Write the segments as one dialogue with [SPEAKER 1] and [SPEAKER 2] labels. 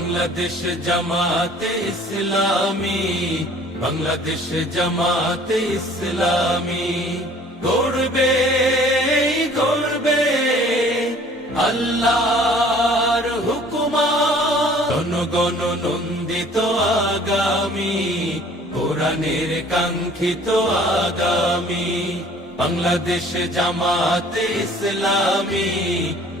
[SPEAKER 1] বাংলাদেশ জামাতে ইসলামী, বাংলাদেশ জামাতে ইসলামী। গড়বে গড়বে আল্লাহর হুকুমা। জনগণ নন্দিত আগামী, কোরআনের কাঙ্ক্ষিত আগামী। বাংলাদেশ জামাতে ইসলামী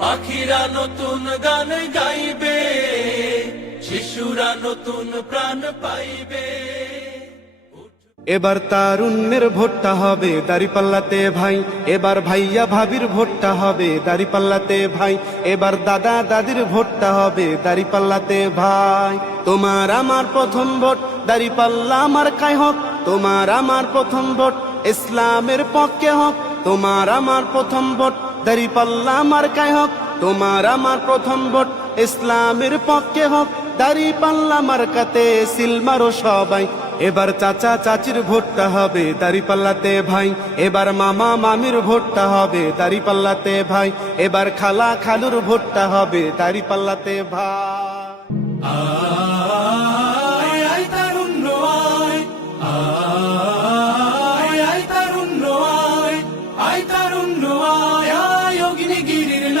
[SPEAKER 1] পাখিরা নতুন গান গাইবে, শিশুরা নতুন প্রাণ পাইবে।
[SPEAKER 2] এবার তারুণ্যের ভোটটা হবে দাড়িপাল্লাতে ভাই, এবার ভাইয়া ভাবির ভোটটা হবে দাড়িপাল্লাতে ভাই, এবার দাদা দাদির ভোটটা হবে দাড়িপাল্লাতে ভাই। তোমার আমার প্রথম ভোট, দাড়িপাল্লা আমার কায় হোক, তোমার আমার প্রথম ভোট, ইসলামের পক্ষে হোক, তোমার আমার প্রথম ভোট দাড়িপাল্লা আমার কায় হোক, তোমার আমার প্রথম ভোট, ইসলামের পক্ষে হোক। দাড়ি পাল্লা মার্কাতে সিল মারো সবাই, এবার চাচা চাচির ভোটটা হবে দাড়ি পাল্লাতে ভাই। এবার মামা মামির ভোটটা হবে দাড়ি পাল্লাতে ভাই। এবার খালা খালুর ভোটটা হবে দাড়ি পাল্লাতে ভাই।
[SPEAKER 1] অগ্নিগিরির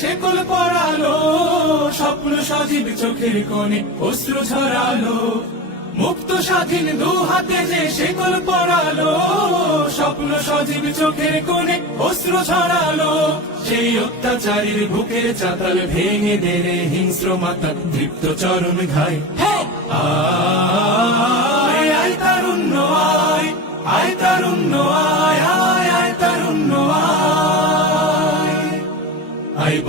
[SPEAKER 1] শেকল পড়ালো স্বপ্ন সজীব চোখের কোণে অশ্রু ঝরালো। মুক্ত স্বাধীন দু হাতে যে শেকল পড়ালো স্বপ্ন সজীব চোখের কোণে অশ্রু ছড়ালো সেই অত্যাচারীর বুকের চাতাল ভেঙে দেরে হিংস্র মাতা তৃপ্ত চরণ ঘাই আয়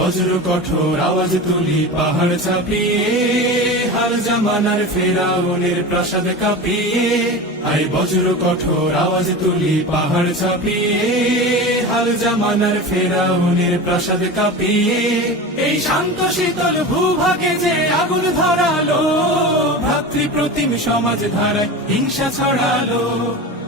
[SPEAKER 1] বজ্র কঠোর আওয়াজ তুলি, পাহাড় চাপিয়ে হাল জামানার ফেরাউনের প্রাসাদ কাঁপিয়ে, আই বজ্র কঠোর আওয়াজ তুলি, পাহাড় চাপিয়ে হাল জামানার ফেরাউনের প্রাসাদ কাঁপিয়ে, এই শান্ত শীতল ভূভাগে যে আগুন ধরালো ভ্রাতৃ প্রতিম সমাজ ধারায় হিংসা ছড়ালো।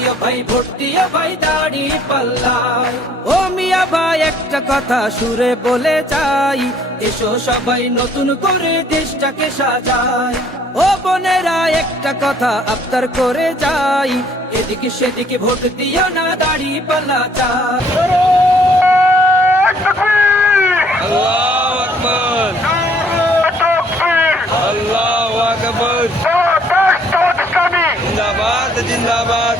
[SPEAKER 3] দিও ভাই ভোট দিয়া ভাই দাড়ি পাল্লাই ও মিয়া ভাই একটা কথা সুরে বলে যাই এসো সবাই নতুন করে দেশটাকে সাজাই। ও বোনেরা একটা কথা আবদার করে যাই এদিকে সেদিকে ভোট দিও না দাড়ি পাল্লা চাই।
[SPEAKER 4] আল্লাহু আকবার। আল্লাহু আকবার। জিন্দাবাদ। জিন্দাবাদ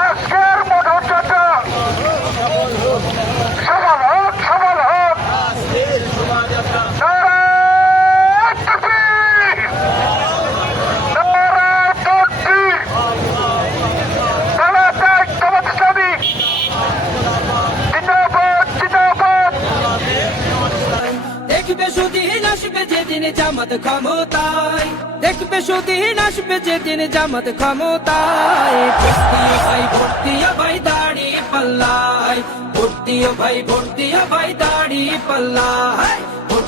[SPEAKER 5] আজকের মধুরযাত্রা সফল হোক সফল হোক নারায়ণ তাকবীর! নারায়ণ তাকবীর! নারায়ণ জামাত ইসলামী! জিন্দাবাদ জিন্দাবাদ
[SPEAKER 3] দেখবে সুদিন আসবে যেদিন জামাত ক্ষমতায়, দেখবে সুদিন আসবে যেদিন জামাত ক্ষমতায়। ভাই ভর্তিও ভাই, দাঁড়িয়ে পাল্লায়। ভর্তিও ভাই ভর্তিও ভাই, দাঁড়িয়ে পাল্লাই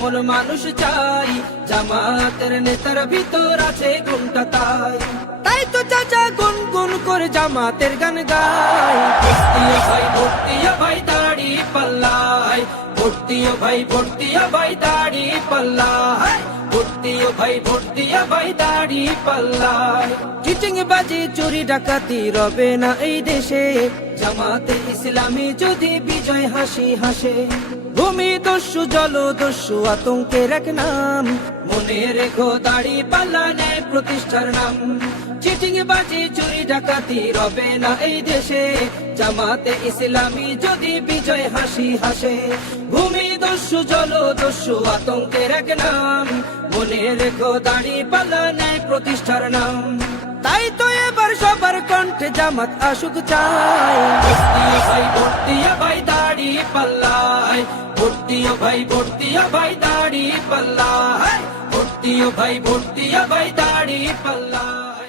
[SPEAKER 3] এমন মানুষ চাই, জামাতের নেতার ভিতর আছে গুণটা তাই? তাই তো চাচা গুন গুন করে জামাতের গান গায় ভাই ভর্তিও ভাই দাড়ি পাল্লাই ভর্তিও ভাই ভর্তিও ভাই দাড়ি পাল্লাই ভর্তিও ভাই ভর্তিও ভাই দাড়ি পাল্লাই বাজি চুরি ডাকাতি রবে না এই দেশে জামাতে ইসলামী যদি বিজয় হাসি হাসে ভূমি দস্যু জল দস্যু আতঙ্কের এক নাম মনে রেখো দাড়ি পাল্লা নেয় প্রতিষ্ঠার নাম চিটিং চুরি ডাকাতি রবে না এই দেশে জামাতে ইসলামী যদি বিজয় হাসি হাসে ভূমি দস্যু জল দস্যু আতঙ্কের এক নাম মনে রেখো দাড়ি পাল্লা নেয় প্রতিষ্ঠার নাম তাই তো এবার সবার কণ্ঠে জামাত আসুক চাই। ভাই, ভর্তিও ভাই, দাড়ি পাল্লাই ভর্তিও ভাই ভর্তিও ভাই, দাড়ি পাল্লাই ভর্তিও ভাই ভর্তিও ভাই, দাড়ি পাল্লাই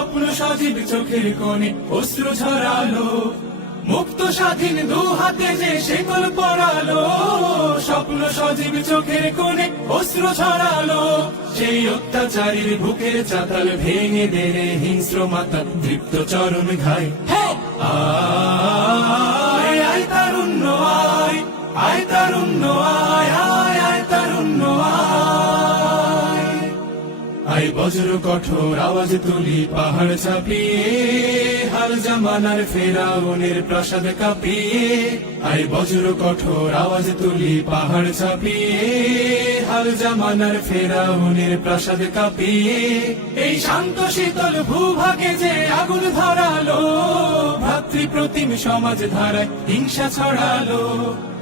[SPEAKER 1] স্বপ্ন সজীব চোখের কোণে অশ্রু ঝরালো। মুক্ত স্বাধীন দু হাতে যে শেকল পড়ালো স্বপ্ন সজীব চোখের কোণে অশ্রু ছড়ালো সেই অত্যাচারীর বুকের চাতাল ভেঙে দেনে হিংস্র মাতা তৃপ্ত চরণ ঘাই। আয় আয়, তারুণ্য আয় আয়, তারুণ্য আয় বজ্র কঠোর আওয়াজ তুলি, পাহাড় চাপিয়ে হাল জামানার ফেরাউনের প্রাসাদ কাঁপিয়ে। আই বজ্র কঠোর আওয়াজ তুলি, পাহাড় চাপিয়ে হাল জামানার ফেরাউনের প্রাসাদ কাঁপিয়ে। এই শান্ত শীতল ভূভাগে যে আগুন ধরালো ভাতৃ প্রতিম সমাজ ধারায় হিংসা ছড়ালো।